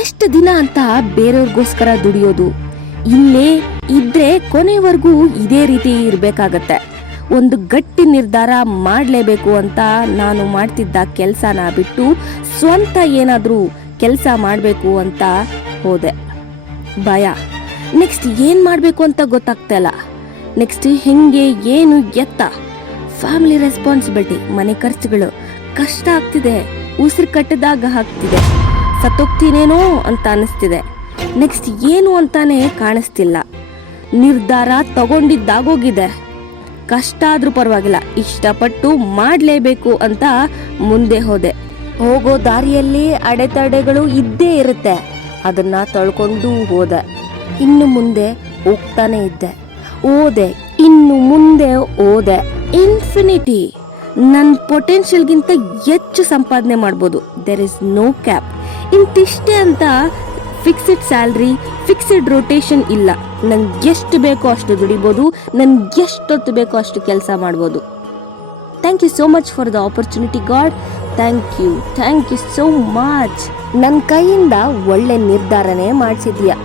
ಎಷ್ಟು ದಿನ ಅಂತ ಬೇರೆಯವ್ರಿಗೋಸ್ಕರ ದುಡಿಯೋದು? ಇಲ್ಲೇ ಇದ್ರೆ ಕೊನೆವರೆಗೂ ಇದೇ ರೀತಿ ಇರಬೇಕಾಗತ್ತೆ. ಒಂದು ಗಟ್ಟಿ ನಿರ್ಧಾರ ಮಾಡಲೇಬೇಕು ಅಂತ ನಾನು ಮಾಡ್ತಿದ್ದ ಕೆಲಸನ ಬಿಟ್ಟು ಸ್ವಂತ ಏನಾದರೂ ಕೆಲಸ ಮಾಡಬೇಕು ಅಂತ ಹೋದೆ. ಭಯ. ನೆಕ್ಸ್ಟ್ ಏನು ಮಾಡಬೇಕು ಅಂತ ಗೊತ್ತಾಗ್ತಾ ಇಲ್ಲ. ನೆಕ್ಸ್ಟ್ ಹೆಂಗೆ, ಏನು, ಎತ್ತ. ಫ್ಯಾಮಿಲಿ ರೆಸ್ಪಾನ್ಸಿಬಿಲಿಟಿ, ಮನೆ ಖರ್ಚುಗಳು, ಕಷ್ಟ ಆಗ್ತಿದೆ. ಉಸಿರು ಕಟ್ಟದಾಗ ಆಗ್ತಿದೆ. ಸತ್ತೋಗ್ತೀನೇನೋ ಅಂತ ಅನಿಸ್ತಿದೆ. ನೆಕ್ಸ್ಟ್ ಏನು ಅಂತಾನೆ ಕಾಣಿಸ್ತಿಲ್ಲ. ನಿರ್ಧಾರ ತಗೊಂಡಿದ್ದಾಗೋಗಿದೆ. ಕಷ್ಟ ಆದ್ರೂ ಪರವಾಗಿಲ್ಲ, ಇಷ್ಟಪಟ್ಟು ಮಾಡಲೇಬೇಕು ಅಂತ ಮುಂದೆ ಹೋದೆ. ಹೋಗೋ ದಾರಿಯಲ್ಲಿ ಅಡೆತಡೆಗಳು ಇದ್ದೇ ಇರುತ್ತೆ. ಅದನ್ನ ತಳ್ಕೊಂಡು ಹೋದೆ. ಇನ್ನು ಮುಂದೆ ಹೋಗ್ತಾನೆ ಇದ್ದೆ. ಓದೆ, ಇನ್ನು ಮುಂದೆ ಓದೆ. ಇನ್ಫಿನಿಟಿ. ನನ್ನ ಪೊಟೆನ್ಷಿಯಲ್ಗಿಂತ ಹೆಚ್ಚು ಸಂಪಾದನೆ ಮಾಡ್ಬೋದು. There is no cap. ಇಂತಿಷ್ಟೇ ಅಂತ ಫಿಕ್ಸ್ಡ್ ಸ್ಯಾಲ್ರಿ, ಫಿಕ್ಸ್ಡ್ ರೊಟೇಷನ್ ಇಲ್ಲ. ನನ್ಗೆ ಎಷ್ಟು ಬೇಕೋ ಅಷ್ಟು ದುಡಿಬೋದು, ನನ್ಗೆ ಎಷ್ಟೊತ್ತು ಬೇಕೋ ಅಷ್ಟು ಕೆಲಸ ಮಾಡ್ಬೋದು. Thank you so much for the opportunity God. Thank you so much. ನನ್ನ ಕೈಯಿಂದ ಒಳ್ಳೆ ನಿರ್ಧಾರನೇ ಮಾಡಿಸಿದ್ಯಾ.